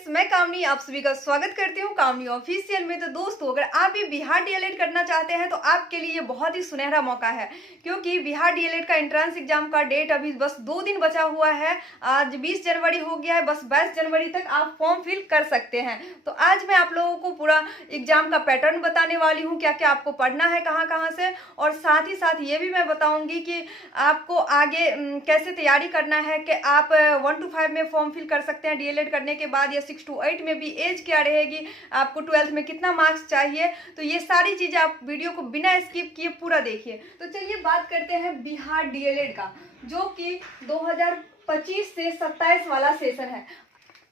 Friends, मैं कामनी आप सभी का स्वागत करती हूँ कामनी ऑफिशियल में। तो दोस्तों, अगर आप भी बिहार डीएलएड करना चाहते हैं तो आपके लिए ये बहुत ही सुनहरा मौका है, क्योंकि बिहार डीएलएड का एंट्रेंस एग्जाम का डेट अभी बस 2 दिन बचा हुआ है। आज 20 जनवरी हो गया है, बस 22 जनवरी तक आप फॉर्म फिल कर सकते हैं। तो आज मैं आप लोगों को पूरा एग्जाम का पैटर्न बताने वाली हूँ, क्या क्या आपको पढ़ना है कहाँ कहाँ से, और साथ ही साथ ये भी मैं बताऊँगी कि आपको आगे कैसे तैयारी करना है कि आप 1 to 5 में फॉर्म फिल कर सकते हैं डीएलएड करने के बाद, या 6 to 8 में भी एज क्या रहेगी, आपको 12th में कितना मार्क्स चाहिए। तो ये सारी चीजें आप वीडियो को बिना स्किप किए पूरा देखिए। तो चलिए बात करते हैं बिहार डीएलएड का, जो कि 2025 से 27 वाला सेशन है।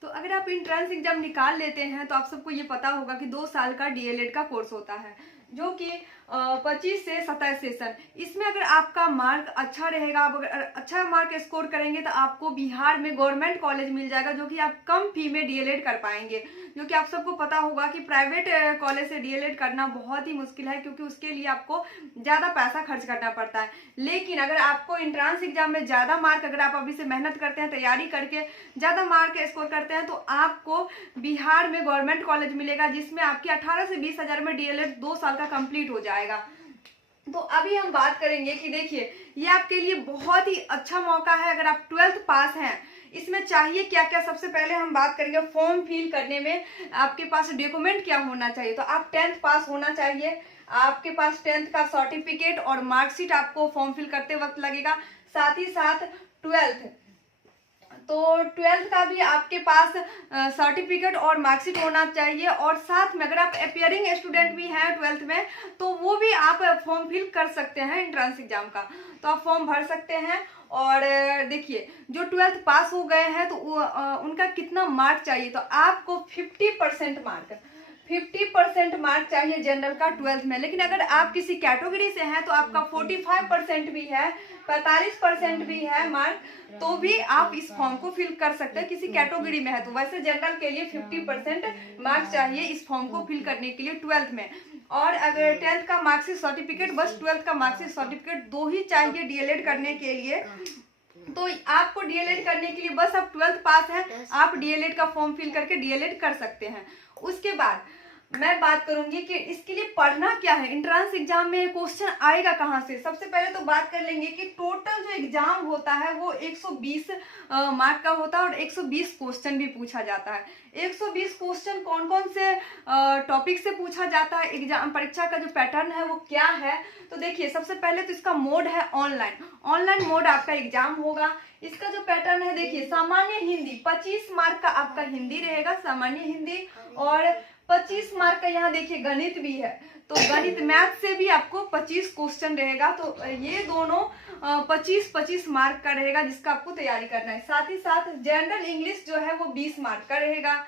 तो अगर आप इंट्रेंस एग्जाम निकाल लेते हैं तो आप सबको ये पता होगा कि 2 साल का डीएलएड का कोर्स होता है, जो कि 25 से 27 सेशन। इसमें अगर आपका मार्क अच्छा रहेगा, आप अगर अच्छा मार्क स्कोर करेंगे तो आपको बिहार में गवर्नमेंट कॉलेज मिल जाएगा, जो कि आप कम फी में डीएलएड कर पाएंगे। जो कि आप सबको पता होगा कि प्राइवेट कॉलेज से डीएलएड करना बहुत ही मुश्किल है, क्योंकि उसके लिए आपको ज़्यादा पैसा खर्च करना पड़ता है। लेकिन अगर आपको एंट्रेंस एग्जाम में ज़्यादा मार्क, अगर आप अभी से मेहनत करते हैं, तैयारी करके ज़्यादा मार्क स्कोर करते हैं, तो आपको बिहार में गवर्नमेंट कॉलेज मिलेगा, जिसमें आपकी 18 से 20 हज़ार में डीएलएड 2 साल का कंप्लीट हो जाएगा। तो अभी हम बात करेंगे कि देखिए, ये आपके लिए बहुत ही अच्छा मौका है अगर आप 12th पास हैं। इसमें चाहिए क्या क्या, सबसे पहले हम बात करेंगे फॉर्म फिल करने में आपके पास डॉक्यूमेंट क्या होना चाहिए। तो आप 10th पास होना चाहिए, आपके पास 10th का सर्टिफिकेट और मार्कशीट आपको फॉर्म फिल करते वक्त लगेगा। साथ ही साथ 12th, तो 12th का भी आपके पास सर्टिफिकेट और मार्कशीट होना चाहिए। और साथ में अगर आप अपियरिंग स्टूडेंट भी हैं 12th में, तो वो भी आप फॉर्म फिल कर सकते हैं एंट्रेंस एग्जाम का, तो आप फॉर्म भर सकते हैं। और देखिए, जो 12th पास हो गए हैं तो उनका कितना मार्क चाहिए, तो आपको 50% मार्क चाहिए जनरल का 12th में। लेकिन अगर आप किसी कैटेगरी से हैं तो आपका 45% भी है, 45% भी है मार्क, तो भी आप इस फॉर्म को फिल कर सकते हैं किसी कैटेगरी में है तो। वैसे जनरल के लिए 50% मार्क्स चाहिए इस फॉर्म को फिल करने के लिए 12th में। और अगर 10th का मार्कशीट सर्टिफिकेट, बस 12th का मार्कशीट सर्टिफिकेट 2 ही चाहिए डीएलएड करने के लिए। तो आपको डीएलएड करने के लिए बस आप 12th पास हैं, आप डीएलएड का फॉर्म फिल करके डीएलएड कर सकते हैं। उसके बाद मैं बात करूंगी कि इसके लिए पढ़ना क्या है, एंट्रेंस एग्जाम में क्वेश्चन आएगा कहाँ से। सबसे पहले तो बात कर लेंगे कि टोटल जो एग्जाम होता है वो 120 मार्क का होता है, और 120 क्वेश्चन भी पूछा जाता है। 120 क्वेश्चन कौन कौन से टॉपिक से पूछा जाता है, एग्जाम परीक्षा का जो पैटर्न है वो क्या है। तो देखिए, सबसे पहले तो इसका मोड है ऑनलाइन मोड आपका एग्जाम होगा। इसका जो पैटर्न है, देखिए, सामान्य हिंदी 25 मार्क का आपका हिंदी रहेगा, सामान्य हिंदी, और 25 मार्क का यहाँ देखिए गणित भी है, तो गणित मैथ से भी आपको 25 क्वेश्चन रहेगा। तो ये दोनों 25-25 मार्क का रहेगा, जिसका आपको तैयारी करना है। साथ ही साथ जनरल इंग्लिश जो है वो 20 मार्क का रहेगा।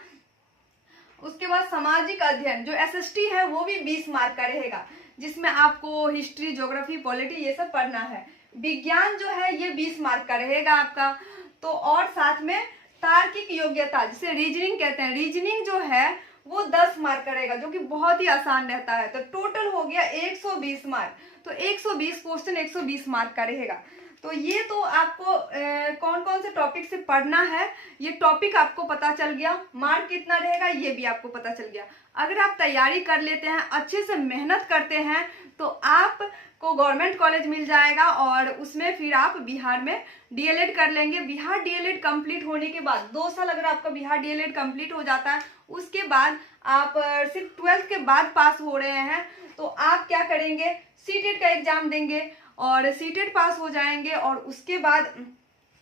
उसके बाद सामाजिक अध्ययन जो एसएसटी है वो भी 20 मार्क का रहेगा, जिसमें आपको हिस्ट्री, ज्योग्राफी, पॉलिटी ये सब पढ़ना है। विज्ञान जो है ये 20 मार्क का रहेगा आपका। तो और साथ में तार्किक योग्यता, जिसे रीजनिंग कहते हैं, रीजनिंग जो है वो 10 मार्क का रहेगा, जो कि बहुत ही आसान रहता है। तो टोटल हो गया 120 मार्क। तो 120 क्वेश्चन 120 मार्क का रहेगा। तो ये तो आपको कौन कौन से टॉपिक से पढ़ना है, ये टॉपिक आपको पता चल गया। मार्क कितना रहेगा ये भी आपको पता चल गया। अगर आप तैयारी कर लेते हैं, अच्छे से मेहनत करते हैं, तो आपको गवर्नमेंट कॉलेज मिल जाएगा, और उसमें फिर आप बिहार में डीएलएड कर लेंगे। बिहार डीएलएड कंप्लीट होने के बाद 2 साल अगर आपका बिहार डीएलएड कंप्लीट हो जाता है, उसके बाद आप सिर्फ 12th के बाद पास हो रहे हैं, तो आप क्या करेंगे, सीटेट का एग्जाम देंगे और सीटेट पास हो जाएंगे। और उसके बाद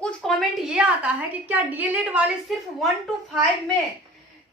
कुछ कमेंट ये आता है कि क्या डीएलएड वाले सिर्फ 1 to 5 में,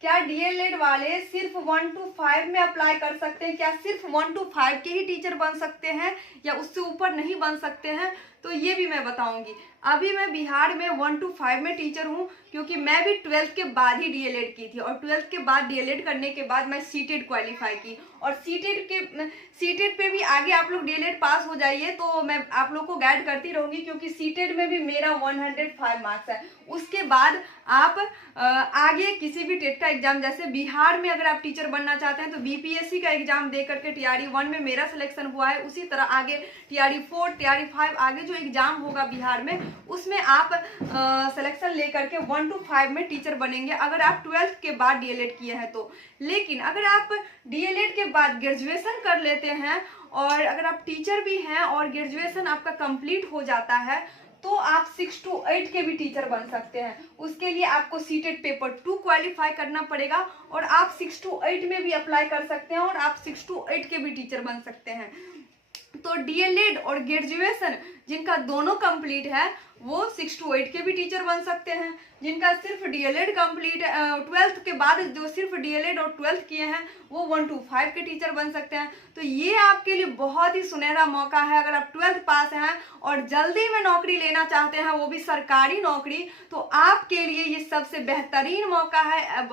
क्या डीएलएड वाले सिर्फ 1 to 5 में अप्लाई कर सकते हैं, क्या सिर्फ 1 to 5 के ही टीचर बन सकते हैं, या उससे ऊपर नहीं बन सकते हैं। तो ये भी मैं बताऊंगी। अभी मैं बिहार में 1 to 5 में टीचर हूँ, क्योंकि मैं भी 12th के बाद ही डीएलएड की थी, और 12th के बाद डीएलएड करने के बाद मैं सीटेट क्वालिफाई की, और सीटेट पे भी आगे आप लोग डीएलएड पास हो जाइए, तो मैं आप लोग को गाइड करती रहूंगी, क्योंकि सीटेट में भी मेरा 105 मार्क्स है। उसके बाद आप आगे किसी भी टेट का एग्जाम, जैसे बिहार में अगर आप टीचर बनना चाहते हैं तो बीपीएससी का एग्जाम दे करके TRE 1 में मेरा सिलेक्शन हुआ है, उसी तरह आगे TRE 4, TRE 5 आगे जो जो एग्जाम होगा बिहार में, उसमें आप सिलेक्शन लेकर के 1 to 5 में टीचर बनेंगे अगर आप 12th के बाद डीएलएड किए हैं तो। लेकिन अगर आप डीएलएड के बाद ग्रेजुएशन कर लेते हैं और अगर आप टीचर भी हैं और ग्रेजुएशन आपका कंप्लीट हो जाता है तो आप 6 to 8 के भी टीचर बन सकते हैं। उसके लिए आपको सीटेट पेपर 2 क्वालिफाई करना पड़ेगा और आप 6 to 8 में भी अप्लाई कर सकते हैं और आप 6 to 8 के भी टीचर बन सकते हैं। तो डीएलएड और ग्रेजुएशन जिनका दोनों कंप्लीट है वो 6 to 8 के भी टीचर बन सकते हैं। जिनका सिर्फ डीएलएड कंप्लीट 12th के बाद जो सिर्फ डीएलएड और 12th किए हैं वो 1 to 5 के टीचर बन सकते हैं। तो ये आपके लिए बहुत ही सुनहरा मौका है। अगर आप 12th पास हैं और जल्दी में नौकरी लेना चाहते हैं, वो भी सरकारी नौकरी, तो आपके लिए ये सबसे बेहतरीन मौका है।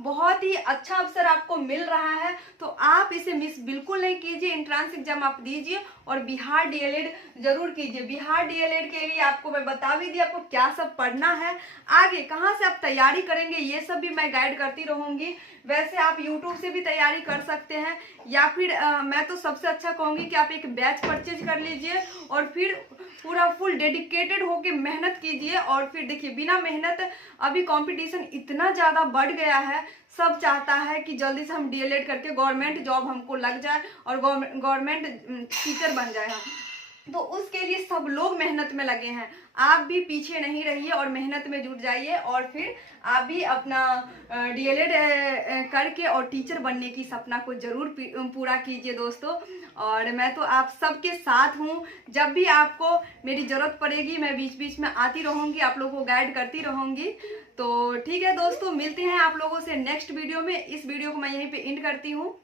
बहुत ही अच्छा अवसर आपको मिल रहा है, तो आप इसे मिस बिल्कुल नहीं कीजिए। एंट्रेंस एग्जाम आप दीजिए और बिहार डीएलएड जरूर कीजिए। बिहार डीएलएड के लिए आपको मैं बता भी दी आपको क्या सब पढ़ना है, आगे कहाँ से आप तैयारी करेंगे, ये सब भी मैं गाइड करती रहूंगी। वैसे आप YouTube से भी तैयारी कर सकते हैं या फिर मैं तो सबसे अच्छा कहूँगी कि आप एक बैच परचेज कर लीजिए और फिर पूरा फुल डेडिकेटेड होके मेहनत कीजिए। और फिर देखिए, बिना मेहनत अभी कंपटीशन इतना ज़्यादा बढ़ गया है, सब चाहता है कि जल्दी से हम डीएलएड करके गवर्नमेंट जॉब हमको लग जाए और गवर्नमेंट टीचर बन जाए हम। तो उसके लिए सब लोग मेहनत में लगे हैं। आप भी पीछे नहीं रहिए और मेहनत में जुट जाइए और फिर आप भी अपना डीएलएड करके और टीचर बनने की सपना को जरूर पूरा कीजिए दोस्तों। और मैं तो आप सबके साथ हूँ, जब भी आपको मेरी ज़रूरत पड़ेगी मैं बीच बीच में आती रहूँगी, आप लोगों को गाइड करती रहूँगी। तो ठीक है दोस्तों, मिलते हैं आप लोगों से नेक्स्ट वीडियो में। इस वीडियो को मैं यहीं पे एंड करती हूँ।